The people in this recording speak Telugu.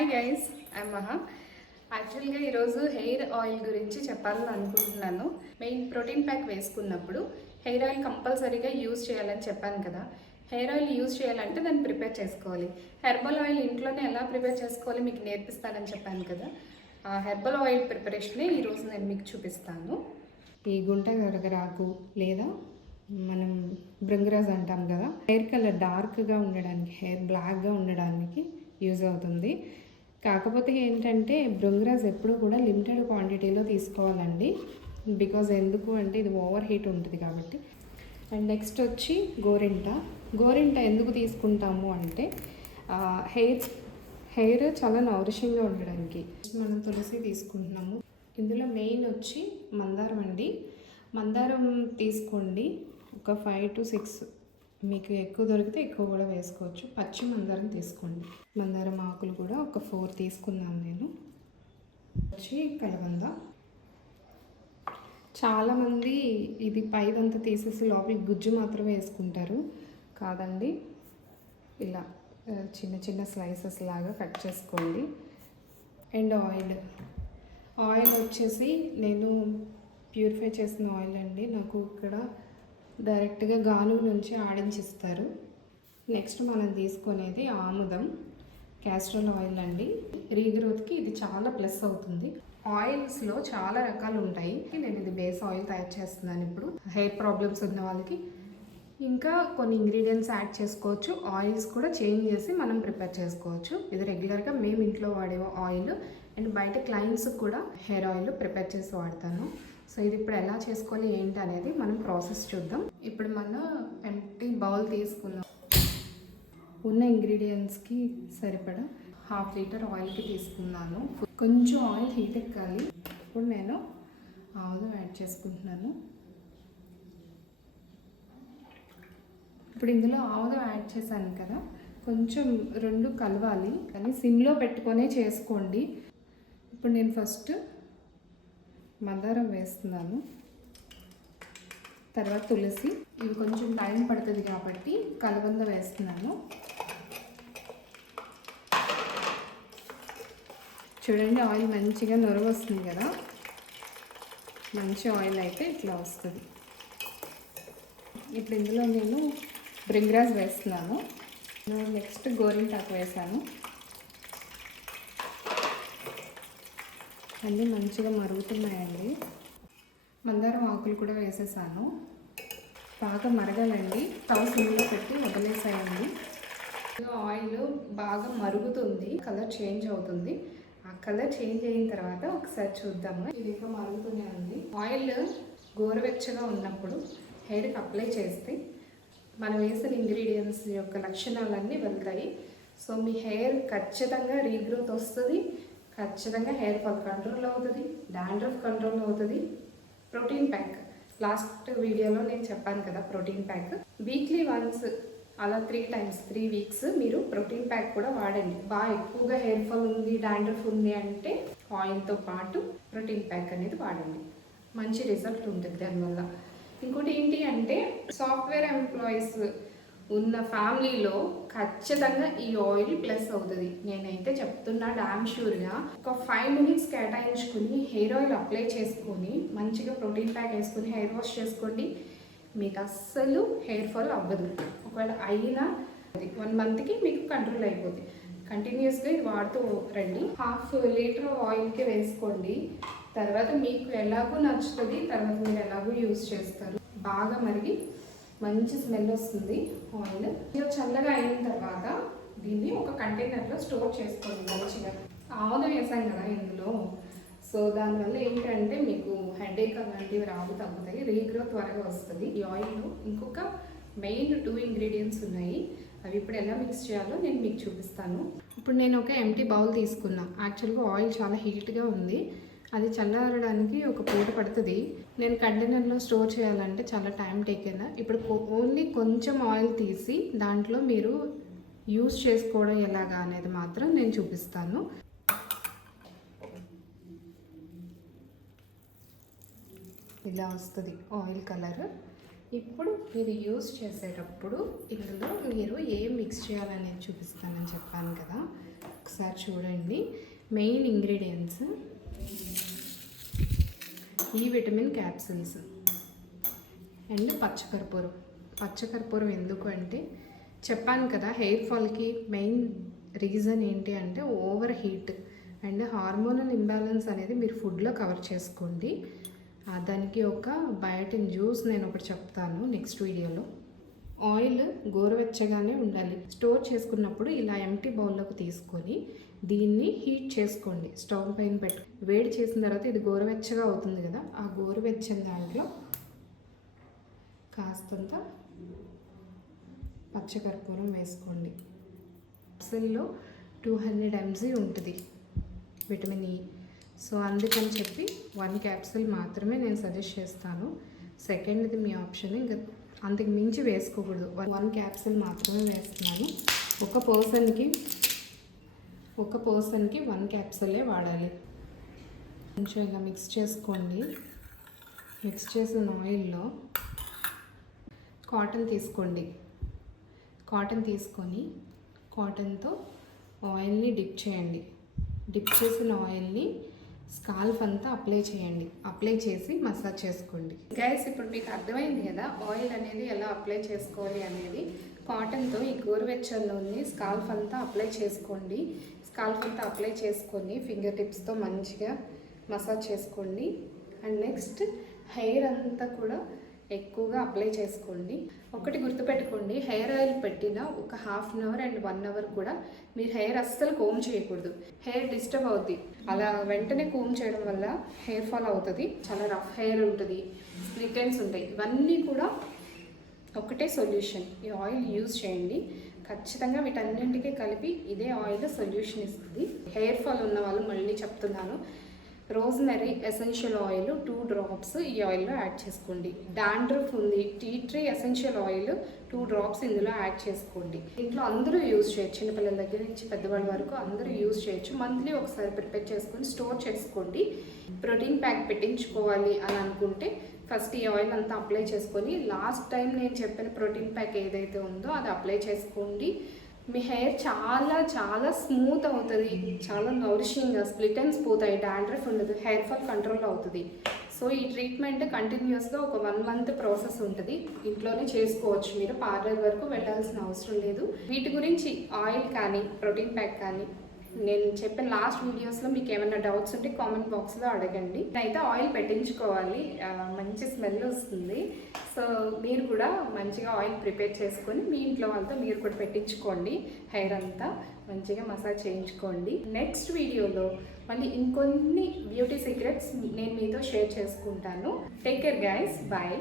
హాయ్ గైస్, ఐమ్ మహా. యాక్చువల్గా ఈరోజు హెయిర్ ఆయిల్ గురించి చెప్పాలని అనుకుంటున్నాను. మెయిన్ ప్రోటీన్ ప్యాక్ వేసుకున్నప్పుడు హెయిర్ ఆయిల్ కంపల్సరీగా యూజ్ చేయాలని చెప్పాను కదా. హెయిర్ ఆయిల్ యూజ్ చేయాలంటే దాన్ని ప్రిపేర్ చేసుకోవాలి. హెర్బల్ ఆయిల్ ఇంట్లోనే ఎలా ప్రిపేర్ చేసుకోవాలి మీకు నేర్పిస్తానని చెప్పాను కదా. ఆ హెర్బల్ ఆయిల్ ప్రిపరేషనే ఈరోజు నేను మీకు చూపిస్తాను. ఈ గుంట గరగరాకు లేదా మనం భృంగరాజ్ అంటాం కదా, హెయిర్ కలర్ డార్క్గా ఉండడానికి, హెయిర్ బ్లాక్గా ఉండడానికి యూజ్ అవుతుంది. కాకపోతే ఏంటంటే భృంగరాజ్ ఎప్పుడు కూడా లిమిటెడ్ క్వాంటిటీలో తీసుకోవాలండి. బికాజ్ ఎందుకు అంటే ఇది ఓవర్ హీట్ ఉంటుంది కాబట్టి. అండ్ నెక్స్ట్ వచ్చి గోరింట ఎందుకు తీసుకుంటాము అంటే హెయిర్ చాలా నౌరిషింగ్గా ఉండడానికి. మనం తులసి తీసుకుంటున్నాము. ఇందులో మెయిన్ వచ్చి మందారం అండి. మందారం తీసుకోండి, ఒక 5 to 6, మీకు ఎక్కువ దొరికితే ఎక్కువ కూడా వేసుకోవచ్చు. పచ్చి మందారం తీసుకోండి. మందారం ఆకులు కూడా ఒక 4 తీసుకున్నాను నేను. వచ్చి కలబంద. చాలామంది ఇది పైదంతా తీసేసి లోపలికి గుజ్జు మాత్రమే వేసుకుంటారు. కాదండి, ఇలా చిన్న చిన్న స్లైసెస్ లాగా కట్ చేసుకోండి. అండ్ ఆయిల్ వచ్చేసి నేను ప్యూరిఫై చేసిన ఆయిల్ అండి. నాకు ఇక్కడ డైరెక్ట్గా గానుగ నుంచి ఆడించిస్తారు. నెక్స్ట్ మనం తీసుకునేది ఆముదం క్యాస్ట్రాల్ ఆయిల్ అండి. రీగ్రోత్కి ఇది చాలా ప్లస్ అవుతుంది. ఆయిల్స్లో చాలా రకాలు ఉంటాయి. నేను ఇది బేస్ ఆయిల్ తయారు చేస్తున్నాను ఇప్పుడు. హెయిర్ ప్రాబ్లమ్స్ ఉన్న వాళ్ళకి ఇంకా కొన్ని ఇంగ్రీడియంట్స్ యాడ్ చేసుకోవచ్చు. ఆయిల్స్ కూడా చేంజ్ చేసి మనం ప్రిపేర్ చేసుకోవచ్చు. ఇది రెగ్యులర్గా మేము ఇంట్లో వాడే ఆయిల్. అండ్ బయట క్లయింట్స్కి కూడా హెయిర్ ఆయిల్ ప్రిపేర్ చేసి వాడతాను. సో ఇది ఇప్పుడు ఎలా చేసుకోవాలి ఏంటి అనేది మనం ప్రాసెస్ చూద్దాం. ఇప్పుడు మనం ఎంటీ బౌల్ తీసుకున్నాం. ఉన్న ఇంగ్రీడియంట్స్కి సరిపడా 1/2 లీటర్ ఆయిల్కి తీసుకున్నాను. కొంచెం ఆయిల్ హీట్ ఎక్కాలి. ఇప్పుడు నేను ఆముదం యాడ్ చేసుకుంటున్నాను. ఇప్పుడు ఇందులో ఆముదం యాడ్ చేశాను కదా, కొంచెం 2 కలవాలి, కానీ సిమ్లో పెట్టుకొనే చేసుకోండి. ఇప్పుడు నేను ఫస్ట్ మందారం వేస్తున్నాను, తర్వాత తులసి. ఇవి కొంచెం టైం పడుతుంది కాబట్టి కలబంద వేస్తున్నాను. చూడండి, ఆయిల్ మంచిగా నొరగ వస్తుంది కదా. మంచి ఆయిల్ అయితే ఇట్లా వస్తుంది. ఇప్పుడు ఇందులో నేను భృంగరాజ్ వేస్తున్నాను. నెక్స్ట్ గోరింటాకు వేసాను. అన్నీ మంచిగా మరుగుతున్నాయండి. మందారం ఆకులు కూడా వేసేసాను. బాగా మరగాలండి. స్టవ్ సిమ్లో పెట్టి వదిలేసాయండి. ఆయిల్ బాగా మరుగుతుంది, కలర్ చేంజ్ అవుతుంది. ఆ కలర్ చేంజ్ అయిన తర్వాత ఒకసారి చూద్దాము. ఇది ఇంకా మరుగుతూనే ఉంది. ఆయిల్ గోరువెచ్చగా ఉన్నప్పుడు హెయిర్కి అప్లై చేస్తే మనం వేసిన ఇంగ్రీడియంట్స్ యొక్క లక్షణాలన్నీ వెళ్తాయి. సో మీ హెయిర్ ఖచ్చితంగా రీగ్రోత్ వస్తుంది, ఖచ్చితంగా హెయిర్ ఫాల్ కంట్రోల్ అవుతుంది, డాండ్రఫ్ కంట్రోల్ అవుతుంది. ప్రోటీన్ ప్యాక్ లాస్ట్ వీడియోలో నేను చెప్పాను కదా, ప్రోటీన్ ప్యాక్ వీక్లీ వన్స్ అలా 3 times 3 weeks మీరు ప్రోటీన్ ప్యాక్ కూడా వాడండి. బాగా ఎక్కువగా హెయిర్ ఫాల్ ఉంది, డాండ్రఫ్ ఉంది అంటే ఆయిల్తో పాటు ప్రోటీన్ ప్యాక్ అనేది వాడండి. మంచి రిజల్ట్ ఉంటుంది దానివల్ల. ఇంకోటి ఏంటి అంటే సాఫ్ట్వేర్ ఎంప్లాయీస్ ఉన్న ఫ్యామిలీలో ఖచ్చితంగా ఈ ఆయిల్ ప్లస్ అవుతుంది. నేనైతే చెప్తున్నా డామ్ షూర్గా. ఒక 5 minutes కేటాయించుకుని హెయిర్ ఆయిల్ అప్లై చేసుకొని మంచిగా ప్రోటీన్ ప్యాక్ వేసుకొని హెయిర్ వాష్ చేసుకోండి. మీకు అస్సలు హెయిర్ ఫాల్ అవ్వదు. ఒకవేళ అయినా 1 monthకి మీకు కంట్రోల్ అయిపోతుంది. కంటిన్యూస్గా ఇది వాడుతూ రండి. 1/2 లీటర్ ఆయిల్కి వేసుకోండి. తర్వాత మీకు ఎలాగో నచ్చుతుంది, తర్వాత మీరు ఎలాగో యూజ్ చేస్తారు. బాగా మరిగి మంచి స్మెల్ వస్తుంది ఆయిల్. చల్లగా అయిన తర్వాత దీన్ని ఒక కంటైనర్లో స్టోర్ చేసుకోండి మంచిగా. ఆముదం వేసాం కదా ఇందులో, సో దానివల్ల ఏంటంటే మీకు హెడేక్ అలాంటివి రావు, తగ్గుతాయి, రీగ్రోత్ త్వరగా వస్తుంది. ఈ ఆయిల్లో ఇంకొక మెయిన్ 2 ingredients ఉన్నాయి. అవి ఇప్పుడు ఎలా మిక్స్ చేయాలో నేను మీకు చూపిస్తాను. ఇప్పుడు నేను ఒక ఎంటీ బౌల్ తీసుకున్నా. యాక్చువల్గా ఆయిల్ చాలా హీట్గా ఉంది, అది చల్లారడానికి ఒక పూట పడుతుంది. నేను కంటైనర్లో స్టోర్ చేయాలంటే చాలా టైం టేకెన్. ఇప్పుడు ఓన్లీ కొంచెం ఆయిల్ తీసి దాంట్లో మీరు యూస్ చేసుకోవడం ఎలాగా అనేది మాత్రం నేను చూపిస్తాను. ఇలా వస్తుంది ఆయిల్ కలర్. ఇప్పుడు మీరు యూస్ చేసేటప్పుడు ఇందులో మీరు ఏం మిక్స్ చేయాలనేది చూపిస్తానని చెప్పాను కదా. ఒకసారి ఒకసారి చూడండి. మెయిన్ ఇంగ్రీడియంట్స్ ఈ విటమిన్ క్యాప్సిల్స్ అండ్ పచ్చకర్పూరం ఎందుకు అంటే చెప్పాను కదా, హెయిర్ ఫాల్కి మెయిన్ రీజన్ ఏంటి అంటే over heat and hormonal imbalance అనేది మీరు ఫుడ్లో కవర్ చేసుకోండి. దానికి ఒక బయోటిన్ జ్యూస్ నేను ఒకటి చెప్తాను నెక్స్ట్ వీడియోలో. ఆయిల్ గోరువెచ్చగానే ఉండాలి. స్టోర్ చేసుకున్నప్పుడు ఇలా ఎంటీ బౌల్లోకి తీసుకొని దీన్ని హీట్ చేసుకోండి. స్టవ్ పైన పెట్టు, వేడి చేసిన తర్వాత ఇది గోరువెచ్చగా అవుతుంది కదా, ఆ గోరువెచ్చని దాంట్లో కాస్తంత పచ్చకర్పూరం వేసుకోండి. క్యాప్సిల్లో 200 mg ఉంటుంది విటమిన్ ఈ. సో అందుకని చెప్పి 1 క్యాప్సిల్ మాత్రమే నేను సజెస్ట్ చేస్తాను. సెకండ్ది మీ ఆప్షన్, ఇంకా అంతకు మించి వేసుకోకూడదు. 1 క్యాప్సిల్ మాత్రమే వేస్తున్నాను. ఒక పర్సన్కి 1 క్యాప్సిలే వాడాలి. కొంచెం ఇలా మిక్స్ చేసుకోండి. మిక్స్ చేసిన ఆయిల్లో కాటన్ తీసుకోండి. కాటన్ తీసుకొని కాటన్తో ఆయిల్ని డిప్ చేయండి. డిప్ చేసిన ఆయిల్ని స్కాల్ఫ్ అంతా అప్లై చేయండి. అప్లై చేసి మసాజ్ చేసుకోండి. గైస్, ఇప్పుడు మీకు అర్థమైంది కదా ఆయిల్ అనేది ఎలా అప్లై చేసుకోవాలి అనేది. కాటన్తో ఈ గోరువెచ్చల్లోని స్కాల్ఫ్ అంతా అప్లై చేసుకోండి. స్కాల్ఫ్ అంతా అప్లై చేసుకొని ఫింగర్ టిప్స్తో మంచిగా మసాజ్ చేసుకోండి. అండ్ నెక్స్ట్ హెయిర్ అంతా కూడా ఎక్కువగా అప్లై చేసుకోండి. ఒకటి గుర్తుపెట్టుకోండి, హెయిర్ ఆయిల్ పెట్టిన ఒక 1/2 అవర్ అండ్ 1 అవర్ కూడా మీరు హెయిర్ అస్సలు కోమ్ చేయకూడదు. హెయిర్ డిస్టర్బ్ అవుద్ది. అలా వెంటనే కోమ్ చేయడం వల్ల హెయిర్ ఫాల్ అవుతుంది. చాలా రఫ్ హెయిర్ ఉంటుంది, స్ప్లిట్ ఎండ్స్ ఉంటాయి. ఇవన్నీ కూడా ఒకటే సొల్యూషన్. ఈ ఆయిల్ యూజ్ చేయండి. ఖచ్చితంగా వీటన్నింటికి కలిపి ఇదే ఆయిల్ సొల్యూషన్ ఇస్తుంది. హెయిర్ ఫాల్ ఉన్న వాళ్ళు మళ్ళీ చెప్తున్నాను, రోజ్మెరీ ఎసెన్షియల్ ఆయిల్ 2 drops ఈ ఆయిల్లో యాడ్ చేసుకోండి. డాండ్రఫ్ ఉంది, tea tree essential oil 2 drops ఇందులో యాడ్ చేసుకోండి. ఇంట్లో అందరూ యూజ్ చేయొచ్చు, చిన్నపిల్లల దగ్గర నుంచి పెద్దవాళ్ళ వరకు అందరూ యూజ్ చేయొచ్చు. మంత్లీ ఒకసారి ప్రిపేర్ చేసుకొని స్టోర్ చేసుకోండి. ప్రోటీన్ ప్యాక్ పెట్టించుకోవాలి అని అనుకుంటే ఫస్ట్ ఈ ఆయిల్ అంతా అప్లై చేసుకొని లాస్ట్ టైం నేను చెప్పిన ప్రోటీన్ ప్యాక్ ఏదైతే ఉందో అది అప్లై చేసుకోండి. మీ హెయిర్ చాలా చాలా స్మూత్ అవుతుంది, చాలా నౌరిషింగ్గా, స్ప్లిట్ ఎండ్స్ పోతాయి, డాండ్రఫ్ ఉండదు, హెయిర్ ఫాల్ కంట్రోల్ అవుతుంది. సో ఈ ట్రీట్మెంట్ కంటిన్యూస్గా ఒక 1 month ప్రాసెస్ ఉంటుంది. ఇంట్లోనే చేసుకోవచ్చు, మీరు పార్లర్ వరకు వెళ్ళాల్సిన అవసరం లేదు. వీటి గురించి ఆయిల్ కానీ ప్రోటీన్ ప్యాక్ కానీ నేను చెప్పిన లాస్ట్ వీడియోస్లో మీకు ఏమైనా డౌట్స్ ఉంటే కామెంట్ బాక్స్లో అడగండి. అయితే ఆయిల్ పెట్టించుకోవాలి, మంచి స్మెల్ వస్తుంది. సో మీరు కూడా మంచిగా ఆయిల్ ప్రిపేర్ చేసుకొని మీ ఇంట్లో వాళ్ళతో మీరు కూడా పెట్టించుకోండి. హెయిర్ అంతా మంచిగా మసాజ్ చేయించుకోండి. నెక్స్ట్ వీడియోలో మళ్ళీ ఇంకొన్ని బ్యూటీ సీక్రెట్స్ నేను మీతో షేర్ చేసుకుంటాను. Take care guys, bye.